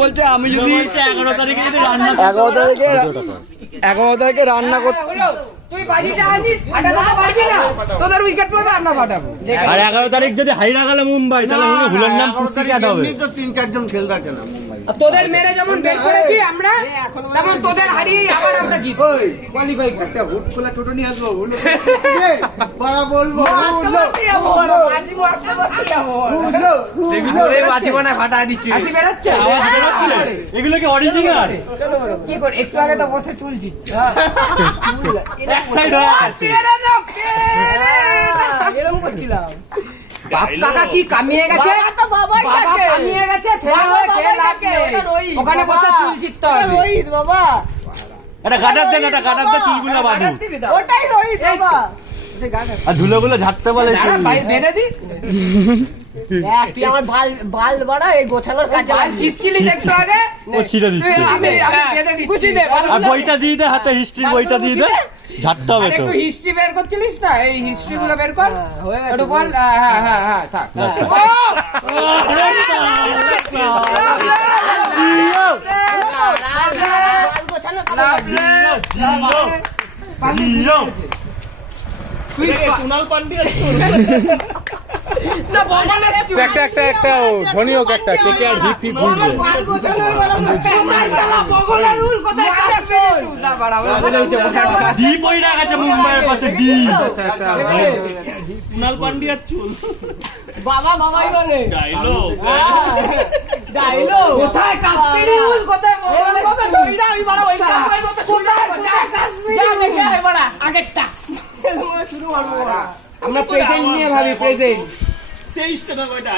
বলছে আমি যদি 11 তারিখে রান্না করতে তুই বাজিটা আনিস ফাটাতে পারবি না, তোদের উইকেট পড়বে আমরা ফাটাবো। আর 11 তারিখ যদি হাইরা গেল মুম্বাই তাহলে হুলের নাম পুস্তিকাট হবে। তো 3-4 জন খেলতে আছে না মুম্বাই। তোদের মেরে যেমন বের করেছি আমরা, তেমন তোদের হারিয়ে আবার আমরা জিতবো, কোয়ালিফাই করতে। একটা হুট খোলা টোটো নিয়ে আসবো, হুলো বাবা বলবো হাসি বেরোচ্ছে? এগুলো কি অরিজিনাল? কি করে একটু আগে তো বসে চুলছি এক সাইড হয়ে আছে। এরকম করছিলাম। কাকা কি কামিয়ে গেছে, বাবা কামিয়ে গেছে, ছেলে হয়ে খেয়ে লাভ নেই। ওখানে বসে চুল চিত্তে হবে। এটা গাটার দেন, এটা গাটার দিয়ে চুলগুলো বাঁধুন। ওটাই রোহিত বাবা। আর ধুলোগুলো ঝাড়তে বলে বেঁধে দি। তুই আমার বাল বাড়া এই গোছানোর কাজে চিচ্ছিলিস একটু আগে, ও ছিঁড়ে দিচ্ছে। আমি বেঁধে দিচ্ছি। আর বইটা দিয়ে দে, হাতে হিস্ট্রি বইটা দিয়ে দে, ঝাড়তে হবে তো। একটু হিস্ট্রি বের করছিলিস না, এই হিস্ট্রি গুলো বের কর একটু বল। হ্যাঁ থাক। একটা ধনী হোক, একটা কেকে আর ভিপি ভুলবে। দ্বীপ ওই রাখাছে মুম্বাইয়ের পাশে দ্বীপ। কুনাল পান্ডিয়ার চুল বাবা বাবাই বলে ডায়লগ। কোথায় কাশ্মীরি উল, কোথায় আগেরটা আমরা প্রেজেন্ট নিয়ে ভাবি, প্রেজেন্ট। 23 টাকা কয়টা